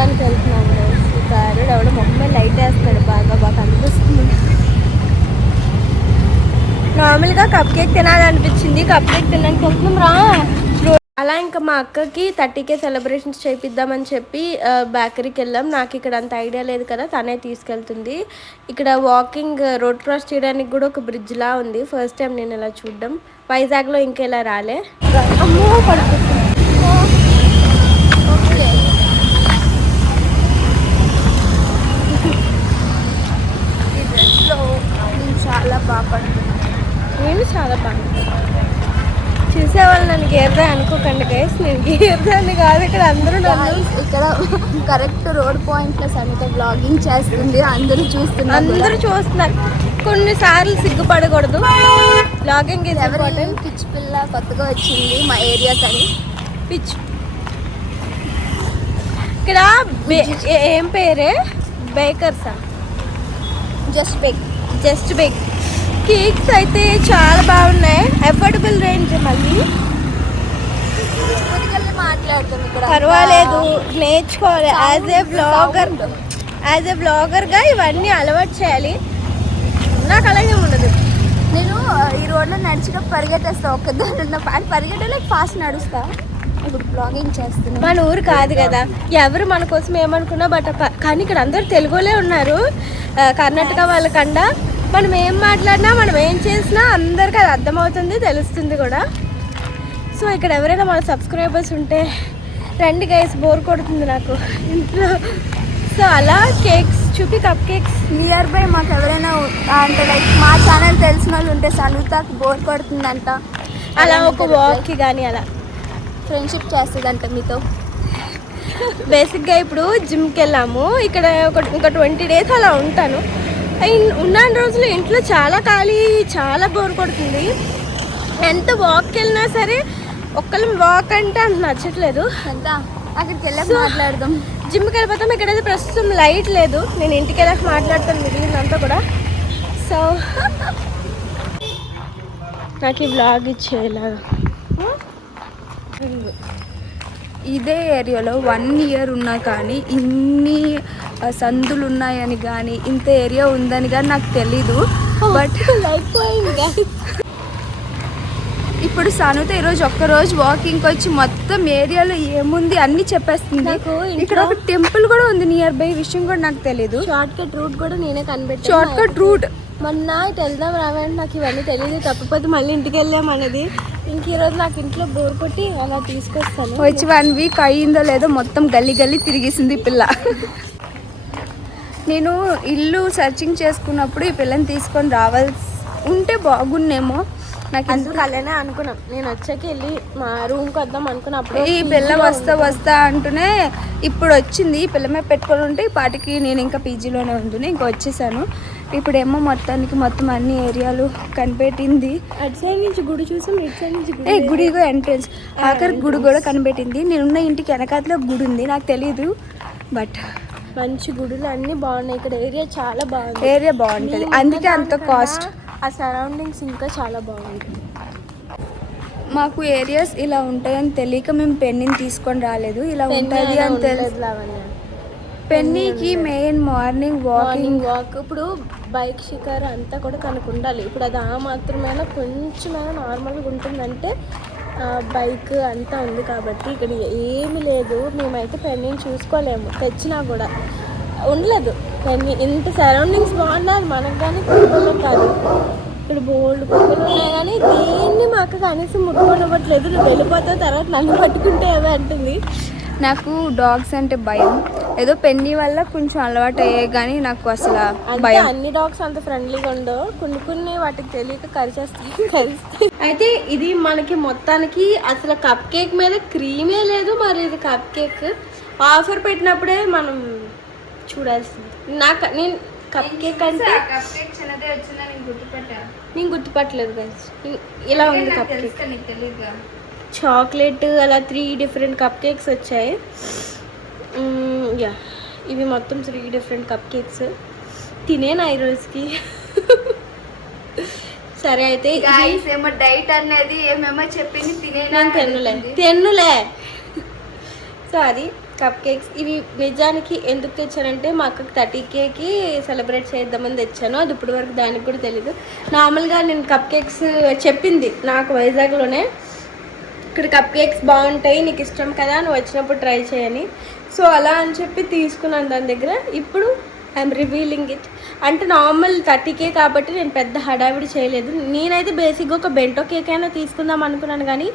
తినడానికి వెళ్తున్నాం. ఈ కారు ఎవడో మొహమ్మ లైట్ వేస్తున్నాడు, బాగా కనిపిస్తుంది. నార్మల్గా కప్ కేక్ తినాలనిపించింది, కప్ కేక్ తినడానికి వెళ్తున్నాం రా. అలా ఇంకా మా అక్కకి 30K సెలబ్రేషన్స్ చేపిద్దామని చెప్పి బేకరీకి వెళ్ళాం. నాకు ఇక్కడ అంత ఐడియా లేదు కదా, తనే తీసుకెళ్తుంది. ఇక్కడ వాకింగ్ రోడ్ క్రాస్ చేయడానికి కూడా ఒక బ్రిడ్జ్ లా ఉంది. ఫస్ట్ టైం నేను ఇలా చూడడం. వైజాగ్లో ఇంకా ఇలా రాలే. అమ్మో పడుతుంది. ఈ డ్రెస్లో నేను చాలా బాగా పడుతున్నాను. నేను చాలా బాగా చూసేవాళ్ళు నన్ను గేర్దా అనుకోకండి గైస్, నేను గేర్దాన్ని కాదు. ఇక్కడ అందరూ ఇక్కడ కరెక్ట్ రోడ్ పాయింట్లో సమిత బ్లాగింగ్ చేస్తుంది. అందరూ చూస్తున్నారు. కొన్నిసార్లు సిగ్గుపడకూడదు. బ్లాగింగ్ ఇది ఎవరు పిచ్ పిల్ల కొత్తగా వచ్చింది మా ఏరియా కానీ పిచ్. ఇక్కడ ఏం పేరే బేకర్సా? Just bake. కేక్స్ అయితే చాలా బాగున్నాయి, అఫోర్డబుల్ రేంజ్. మళ్ళీ మాట్లాడుతాం ఇక్కడ, పర్వాలేదు, నేర్చుకోవాలి. యాజ్ ఏ బ్లాగర్గా ఇవన్నీ అలవాటు చేయాలి. నాకు అలాగే ఉండదు. నేను ఈ రోడ్లో నడిచిగా పరిగెట్టేస్తా, ఒక్కదాన్ని ఉన్న పరిగెట్టలేక ఫాస్ట్ నడుస్తా. ఇప్పుడు బ్లాగింగ్ చేస్తున్నాను. మన ఊరు కాదు కదా, ఎవరు మన కోసం ఏమనుకున్నా. కానీ ఇక్కడ అందరూ తెలుగులే ఉన్నారు. కర్ణాటక వాళ్ళకండా మనం ఏం మాట్లాడినా, మనం ఏం చేసినా అందరికీ అది అర్థమవుతుంది, తెలుస్తుంది కూడా. సో ఇక్కడ ఎవరైనా మన సబ్స్క్రైబర్స్ ఉంటే రండి గైస్, బోర్ కొడుతుంది నాకు ఇంట్లో. సో అలా కేక్స్ చూపి కప్ కేక్స్ నియర్ బై మాకు ఎవరైనా అంటే లైక్ మా ఛానల్ తెలిసిన వాళ్ళు ఉంటే సలుతాకు బోర్ కొడుతుందంట, అలా ఒక వాక్కి కానీ అలా ఫ్రెండ్షిప్ చేస్తుందంట మీతో. బేసిక్గా ఇప్పుడు జిమ్కి వెళ్ళాము. ఇక్కడ ఒక 20 days అలా ఉంటాను. ఉన్న రోజులు ఇంట్లో చాలా ఖాళీ, చాలా బోర్ కొడుతుంది. ఎంత వాక్కి వెళ్ళినా సరే ఒక్కళ్ళం వాక్ అంటే అంత నచ్చట్లేదు. ఎంత అక్కడికి వెళ్ళాక మాట్లాడదాం. జిమ్కి వెళ్ళిపోతాం. ఇక్కడైతే ప్రస్తుతం లైట్ లేదు. నేను ఇంటికి వెళ్ళాక మాట్లాడతాను మిగిలినంతా కూడా. సో నాకు ఈ వ్లాగ్ ఇచ్చేలాగా ఇదే ఏరియాలో 1 year ఉన్నా కానీ ఇన్ని సందులు ఉన్నాయని కానీ ఇంత ఏరియా ఉందని కానీ నాకు తెలీదు. బట్ ఇప్పుడు సనుత ఈరోజు ఒక్కరోజు వాకింగ్కి వచ్చి మొత్తం ఏరియాలో ఏముంది అన్నీ చెప్పేస్తుంది. ఇక్కడ ఒక టెంపుల్ కూడా ఉంది నియర్ బై, విషయం కూడా నాకు తెలీదు. షార్ట్ కట్ రూట్ కూడా నేనే కనిపెట్టాను. షార్ట్ కట్ రూట్ మొన్న ఇటు వెళ్దాం రావంటే నాకు ఇవన్నీ తెలియదు. తప్పకపోతే మళ్ళీ ఇంటికి వెళ్ళాం అనేది. ఇంక ఈరోజు నాకు ఇంట్లో బోర్ కొట్టి అలా తీసుకొస్తాను. వచ్చి 1 week అయ్యిందో లేదో మొత్తం గల్లీ తిరిగేసింది ఈ పిల్ల. నేను ఇల్లు సర్చింగ్ చేసుకున్నప్పుడు ఈ పిల్లని తీసుకొని రావాల్సి ఉంటే బాగున్నేమో. నాకు ఎందుకు అలానే అనుకున్నాం. నేను వచ్చాక వెళ్ళి మా రూమ్కి వద్దాం అనుకున్నప్పుడు ఈ పిల్ల వస్తా అంటూనే ఇప్పుడు వచ్చింది. ఈ పిల్ల మీద పెట్టుకొని ఉంటే ఈ పాటికి నేను ఇంకా పీజీలోనే ఉంటుంది. ఇంకా వచ్చేసాను. ఇప్పుడేమో మొత్తం అన్ని ఏరియాలు కనిపెట్టింది. అటు సైడ్ నుంచి గుడి చూసాం, ఇటు సైడ్ నుంచి గుడి ఎంట్రన్స్ ఆఖరి గుడి కూడా కనిపెట్టింది. నేనున్న ఇంటికి వెనకాతలో గుడి ఉంది, నాకు తెలీదు. బట్ మంచి గుడులు అన్నీ బాగున్నాయి. ఇక్కడ ఏరియా చాలా బాగుంది. ఏరియా బాగుంటుంది, అందుకే అంత కాస్ట్. ఆ సరౌండింగ్స్ ఇంకా చాలా బాగుంటుంది. మాకు ఏరియాస్ ఇలా ఉంటాయని తెలియక మేము పెన్నీని తీసుకొని రాలేదు. ఇలా ఉంటుంది అని తెలుసు. పెన్నీకి మెయిన్ మార్నింగ్ వాక్. ఇప్పుడు బైక్ షికారు అంతా కూడా తనకు ఉండాలి. ఇప్పుడు అది ఆ మాత్రమైనా కొంచెమైనా నార్మల్గా ఉంటుందంటే బైక్ అంతా ఉంది కాబట్టి ఇక్కడ ఏమి లేదు. మేమైతే పెన్నీని చూసుకోలేము, తెచ్చినా కూడా ఉండలేదు. పెన్నీ ఇంత సరౌండింగ్స్ బాగుండాలి మనకు కానీ కుక్కలు కాదు. ఇక్కడ బోల్డ్ కుక్కలు ఉన్నాయి కానీ దీన్ని మాకు కనీసం ముట్టుకోనివ్వట్లేదు. నువ్వు వెళ్ళిపోతావు, తర్వాత నన్ను పట్టుకుంటే అవే అంటుంది. నాకు డాగ్స్ అంటే భయం. ఏదో పెన్నీ వల్ల కొంచెం అలవాటు అయ్యాయి కానీ నాకు అసలు భయం. అన్ని డాగ్స్ అంత ఫ్రెండ్లీగా ఉండవు, కొన్ని వాటికి తెలియక కరిచేస్తాయి. అయితే ఇది మనకి మొత్తానికి అసలు కప్ కేక్ మీద క్రీమే లేదు. మరి ఇది కప్ కేక్ ఆఫర్ పెట్టినప్పుడే మనం చూడాల్సింది. నేను కప్ కేక్ అంటే నేను గుర్తుపట్టలేదు గైస్. ఇలా ఉంది కప్ కేక్. చాక్లెట్ అలా 3 different కప్ కేక్స్ వచ్చాయి. యా ఇవి మొత్తం 3 different కప్ కేక్స్. తినేనా ఈ రోజుకి? సరే అయితే ఏమో డైట్ అనేది ఏమేమో చెప్పింది, తినేనా? తెన్నులే. సో అది కప్ కేక్స్. ఇవి నిజానికి ఎందుకు తెచ్చానంటే మా అక్కకి 30Kకి సెలబ్రేట్ చేద్దామని తెచ్చాను. అది ఇప్పటి వరకు దానికి కూడా తెలీదు. నార్మల్గా నేను కప్ కేక్స్ చెప్పింది నాకు వైజాగ్లోనే, ఇక్కడ కప్ కేక్స్ బాగుంటాయి, నీకు ఇష్టం కదా, నువ్వు వచ్చినప్పుడు ట్రై చేయని. సో అలా అని చెప్పి తీసుకున్నాను దాని దగ్గర. ఇప్పుడు ఐఎమ్ రివీలింగ్ ఇట్. అంటే నార్మల్ 30K కాబట్టి నేను పెద్ద హడావిడి చేయలేదు. నేనైతే బేసిక్గా ఒక బెంటో కేక్ అయినా తీసుకుందాం అనుకున్నాను, కానీ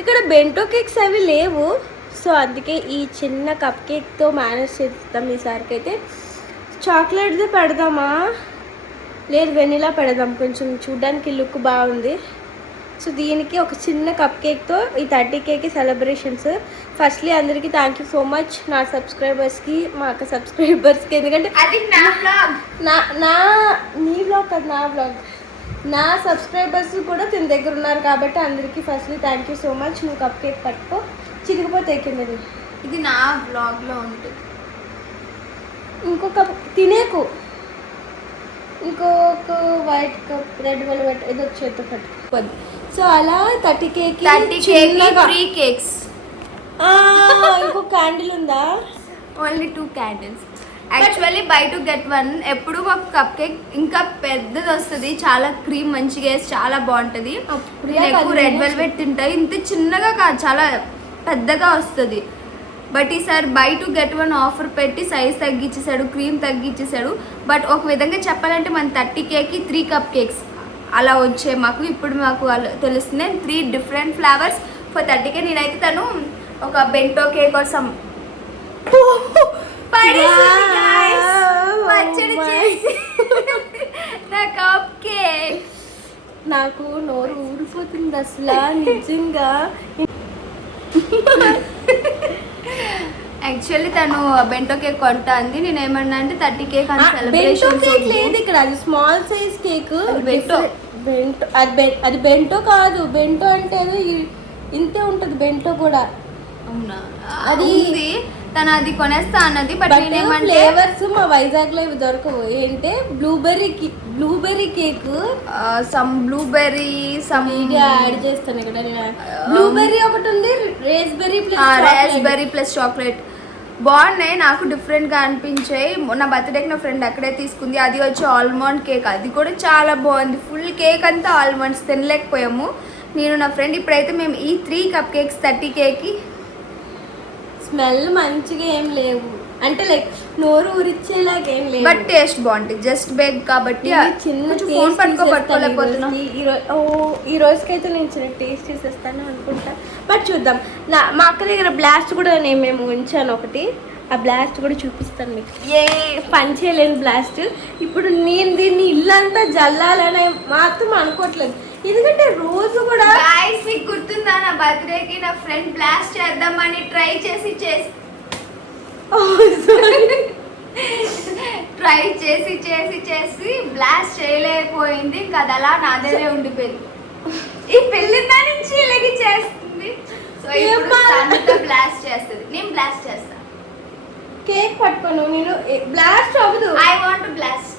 ఇక్కడ బెంటో కేక్స్ అవి లేవు. సో అందుకే ఈ చిన్న కప్ కేక్తో మేనేజ్ చేస్తాం. ఈసారికి అయితే చాక్లెట్ది పెడదామా, లేదు వెనిలా పెడదాం, కొంచెం చూడ్డానికి లుక్ బాగుంది. సో దీనికి ఒక చిన్న కప్ కేక్తో ఈ 30Kకి సెలబ్రేషన్స్. ఫస్ట్లీ అందరికీ థ్యాంక్ యూ సో మచ్, నా సబ్స్క్రైబర్స్కి, మా అక్క సబ్స్క్రైబర్స్కి. ఎందుకంటే అది నా బ్లాగ్, నీ బ్లాగ్ కాదు, నా బ్లాగ్. నా సబ్స్క్రైబర్స్ కూడా తిన దగ్గర ఉన్నారు కాబట్టి అందరికీ firstly thank you so much. నువ్వు కప్ కేక్ పట్టుకో, చిరిగిపోతే ఎక్కింది. ఇది నా బ్లాగ్లో ఉంటుంది. ఇంకొక తినేకు, ఇంకొక వైట్ కప్, రెడ్ వెల్వెట్ ఏదో చేతితో పట్టుకోద్దు. సో అలా 30Kకి 3 కేక్స్. ఇంకో క్యాండిల్ ఉందా? Only 2 candles. Actually by to get 1. ఎప్పుడు మాకు కప్ కేక్ ఇంకా పెద్దది వస్తుంది, చాలా క్రీమ్ మంచిగా వేసి చాలా బాగుంటుంది. ఎక్కువ రెడ్ వెల్వెట్ తింటాయి, ఇంత చిన్నగా కాదు చాలా పెద్దగా వస్తుంది. బట్ ఈసారి బై టు గెట్ 1 ఆఫర్ పెట్టి సైజ్ తగ్గించేసాడు, క్రీమ్ తగ్గించేసాడు. బట్ ఒక విధంగా చెప్పాలంటే మన 30Kకి 3 కప్ కేక్స్ అలా వచ్చాయి మాకు. ఇప్పుడు మాకు తెలుస్తుంది 3 డిఫరెంట్ ఫ్లేవర్స్ ఫర్ 30K. నేనైతే తను ఒక బెంటో కేక్ కోసం పచ్చడి చేసి నా కప్ కేక్, నాకు నోరు ఊరిపోతుంది అసలు నిజంగా. యాక్చువల్లీ తను బెంటో కేక్ కొంటా అంది. నేను ఏమన్నా అంటే 30K కానీ సెలబ్రేషన్ లేదు ఇక్కడ. అది స్మాల్ సైజ్ కేక్. బెంటో అది బెంటో కాదు. బెంటో అంటే ఇంతే ఉంటుంది. బెంటో కూడా అవునా, అది తను అది కొనేస్తా అన్నది. బట్ నేనేమంటే ఫ్లేవర్స్ మా వైజాగ్ లో ఇవి దొరకవు. ఏంటంటే blueberry cake, some blueberry some add చేస్తాను ఇక్కడ. బ్లూబెర్రీ ఒకటి ఉంది, రేస్బెర్రీ ప్లస్ చాక్లెట్ బాగున్నాయి. నాకు డిఫరెంట్గా అనిపించాయి. నా బర్త్డేకి నా ఫ్రెండ్ అక్కడే తీసుకుంది. అది వచ్చి ఆల్మండ్ కేక్, అది కూడా చాలా బాగుంది. ఫుల్ కేక్ అంతా ఆల్మండ్స్, తినలేకపోయాము నేను నా ఫ్రెండ్. ఇప్పుడైతే మేము ఈ 3 కప్ కేక్స్ 30Kకి. స్మెల్ మంచిగా ఏం లేవు, అంటే లైక్ నోరు ఊరిచ్చేలాగా ఏం లేవు, బట్ టేస్ట్ బాగుంటుంది. జస్ట్ బేక్ కాబట్టి చిన్న ఫోన్ పట్టుకోలేకపోతున్నాం. ఈ రోజుకైతే నేను చిన్న టేస్ట్ చేసేస్తాను అనుకుంటా. బట్ చూద్దాం. మా అక్క దగ్గర బ్లాస్ట్ కూడా మేము ఉంచాను ఒకటి. ఆ బ్లాస్ట్ కూడా చూపిస్తాను మీకు. ఏ పని చేయలేని బ్లాస్ట్. ఇప్పుడు నేను దీన్ని ఇల్లంతా జల్లాలనే మాత్రం అనుకోవట్లేదు, ఎందుకంటే రోజు కూడా మీకు గుర్తుందా నా బర్త్డేకి నా ఫ్రెండ్ బ్లాస్ట్ చేద్దామని ట్రై చేసి బ్లాస్ట్ చేయలేకపోయింది. ఇంకా అది అలా నా దగ్గరే ఉండిపోయింది. ఈ పెళ్ళిన నుంచి ఇలాగే చేస్తుంది. సో ఇప్పుడు బ్లాస్ట్ చేస్తుంది, నేను బ్లాస్ట్ చేస్తాను. కేక్ పట్టుకోను, నేను బ్లాస్ట్ అవ్వదు. I want to blast.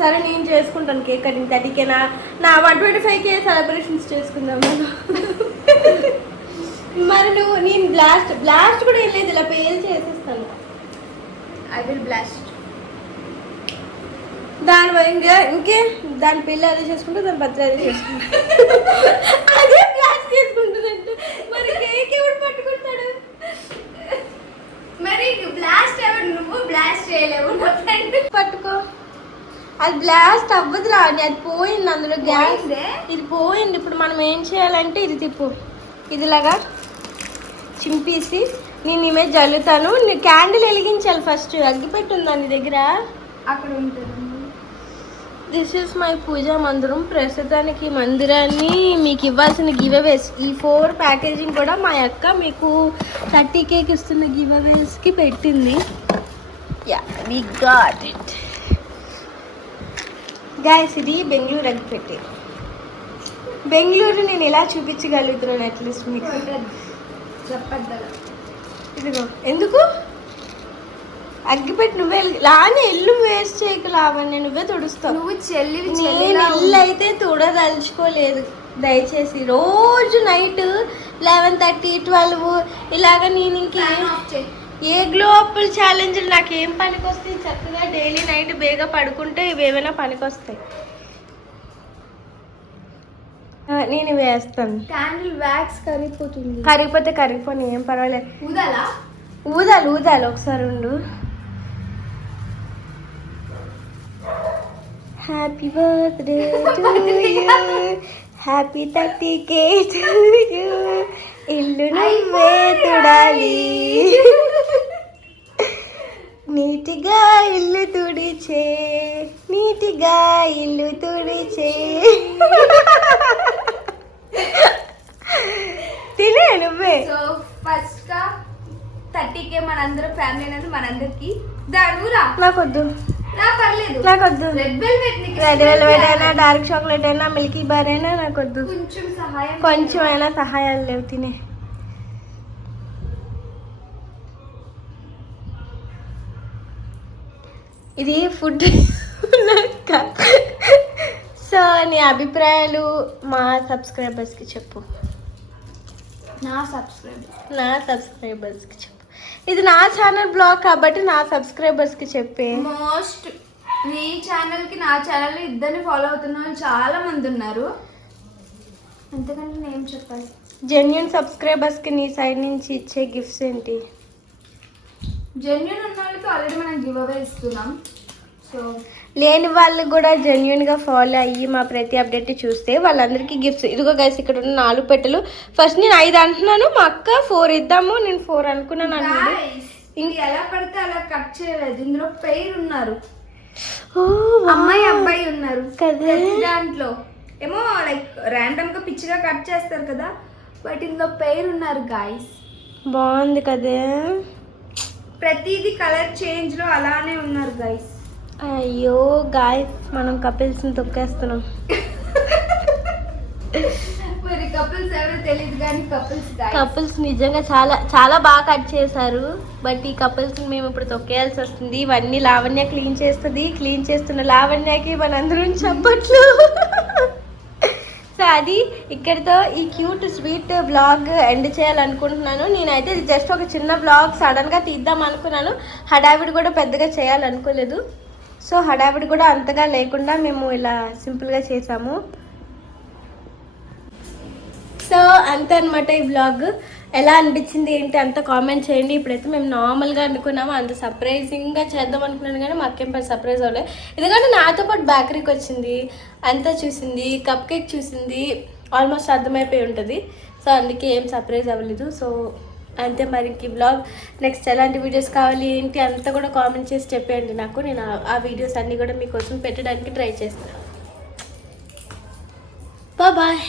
సరే నేను చేసుకుంటాను కేక్ కటింగ్ 30K. నా 125K సెలబ్రేషన్స్ చేసుకుందాం నేను. మరి నేను బ్లాస్ట్ కూడా ఏం లేదు, ఇలా పేల్ చేసేస్తాను. I will blast. ఇంకే దాని పెళ్ళి అదే చేసుకుంటే దాని బర్త్డే అదే చేసుకుంటా. అదే బ్లాస్ట్ చేసుకుంటుందంటే మరి కేక్ ఎవడు పట్టుకుంటాడు? మరి బ్లాస్ట్ ఎవరు? నువ్వు బ్లాస్ట్ చేయలేవు, నా ఫ్రెండ్ పట్టుకో. అది బ్లాస్ట్ అవ్వదురా, అది పోయింది, అందులో గ్యాస్ ఇది పోయింది. ఇప్పుడు మనం ఏం చేయాలంటే ఇది తిప్పు, ఇదిలాగా చింపేసి నేను ఇమే జల్లుతాను. క్యాండిల్ వెలిగించాలి ఫస్ట్. అగ్గిపెట్టు ఉందా నీ దగ్గర? అక్కడ ఉంటుంది. దిస్ ఈస్ మై పూజా మందిరం. ప్రస్తుతానికి మందిరాన్ని మీకు ఇవ్వాల్సిన గివ్ అవేస్ ఈ 4 ప్యాకేజింగ్ కూడా మా అక్క మీకు 30Kకి ఇస్తున్న గివ్ అవేస్కి పెట్టింది. Yeah we got it guys. ఇది బెంగళూరు అగ్గిపెట్టి. బెంగళూరు నేను ఎలా చూపించగలుగుతున్నాను అట్లీస్ట్ మీకు చెప్పద్దా. ఇదిగో ఎందుకు అగ్గిపెట్టి నువ్వే లానే ఇల్లు వేస్ట్ చేయకు లావని, నువ్వే తుడుస్తావు. నువ్వు చెల్లి నేను ఇల్లు అయితే తుడదలుచుకోలేదు దయచేసి. రోజు నైట్ 11:30 12 ఇలాగ నేను ఇంకే ఏ గ్లో అప్పులు ఛాలెంజ్లు నాకేం పనికి వస్తాయి? చక్కగా డైలీ నైట్ బేగా పడుకుంటే ఇవి ఏమైనా పనికి వస్తాయి. నేను వేస్తాను. క్యాండిల్ వ్యాక్స్ కరిగిపోతుంది. కరిగిపోని ఏం పర్వాలేదు. ఊదాలా? ఒకసారి ఉండు. Happy birthday to you, happy 30K to you, ఇల్లు నువ్వే తుడాలి, నీటిగా ఇల్లు తుడిచే, తినే నువ్వే. సో ఫస్ట్ గా 30K మనందరం ఫ్యామిలీ అనేది మనందరికి దాడురా. నాకొద్దు. నాకొద్దు. రెడ్ వెల్వెట్ అయినా, డార్క్ చాక్లెట్ అయినా, మిల్కీ బార్ అయినా నాకొద్దు. కొంచెం అయినా సహాయాలు లేవు. తినే. ఇది ఫుడ్. సో నీ అభిప్రాయాలు మా సబ్స్క్రైబర్స్కి చెప్పు. నా సబ్స్క్రైబర్స్కి చెప్పు. ఇది నా ఛానల్ బ్లాగ్ కాబట్టి నా సబ్స్క్రైబర్స్కి చెప్పే. మోస్ట్ నీ ఛానల్కి నా ఛానల్ ఇద్దరిని ఫాలో అవుతున్న వాళ్ళు చాలా మంది ఉన్నారు. ఎంతకంటే నేను చెప్పాలి. జెన్యూన్ సబ్స్క్రైబర్స్కి నీ సైడ్ నుంచి ఇచ్చే గిఫ్ట్స్ ఏంటి? జెన్యూన్ ఉన్న వాళ్ళకి ఆల్రెడీ మనం గివ్ అవే ఇస్తున్నాం. సో లేని వాళ్ళు కూడా జెన్యూన్గా ఫాలో అయ్యి మా ప్రతి అప్డేట్ చూస్తే వాళ్ళందరికీ గిఫ్ట్స్. ఇదిగో గైస్ ఇక్కడ ఉన్న 4 పెట్టెలు. ఫస్ట్ నేను 5 అంటున్నాను, మా అక్క 4 ఇద్దాము, నేను 4 అనుకున్నాను. ఇంక ఎలా పడితే అలా కట్ చేయలేదు. ఇందులో పేరు ఉన్నారు, అమ్మాయి అబ్బాయి ఉన్నారు కదా. దాంట్లో ఏమో లైక్ ర్యాండమ్ గా పిచ్చిగా కట్ చేస్తారు కదా, బట్ ఇందులో పేరు ఉన్నారు గాయస్. బాగుంది కదా. ప్రతిదీ కలర్ చేంజ్ లో అలానే ఉన్నారు గాయస్. అయ్యో గాయస్, మనం కపిల్స్ని తొక్కేస్తున్నాం. మరి కపుల్స్ ఎవరో తెలియదు కానీ కపుల్స్ నిజంగా చాలా చాలా బాగా కట్ చేశారు. బట్ ఈ కపుల్స్ని మేము ఇప్పుడు తొక్కేయాల్సి వస్తుంది. ఇవన్నీ లావణ్య క్లీన్ చేస్తుంది. క్లీన్ చేస్తున్న లావణ్యకి మనందరం చెప్పట్లు. సో అది ఇక్కడితో ఈ క్యూట్ స్వీట్ వ్లాగ్ ఎండ్ చేయాలనుకుంటున్నాను. నేనైతే జస్ట్ ఒక చిన్న వ్లాగ్ సడన్గా తీద్దాం అనుకున్నాను. హడావిడి కూడా పెద్దగా చేయాలనుకోలేదు. సో హడావిడి కూడా అంతగా లేకుండా మేము ఇలా సింపుల్గా చేసాము. సో అంతే అనమాట ఈ వ్లాగ్. ఎలా అనిపించింది ఏంటి అంత కామెంట్ చేయండి. ఇప్పుడైతే మేము నార్మల్గా అనుకున్నాము, అంత సర్ప్రైజింగ్గా చేద్దాం అనుకున్నాను కానీ మాకేం పెద్ద సర్ప్రైజ్ అవ్వలేదు. ఎందుకంటే నాతో పాటు బేకరీకి వచ్చింది, అంతా చూసింది, కప్ కేక్ చూసింది, ఆల్మోస్ట్ అర్థమైపోయి ఉంటుంది. సో అందుకే ఏం సర్ప్రైజ్ అవ్వలేదు. సో అంతే. మరి ఇంక వ్లాగ్ నెక్స్ట్ ఎలాంటి వీడియోస్ కావాలి ఏంటి అంతా కూడా కామెంట్ చేసి చెప్పేయండి నాకు. నేను ఆ వీడియోస్ అన్నీ కూడా మీకోసం పెట్టడానికి ట్రై చేస్తాను. బాయ్.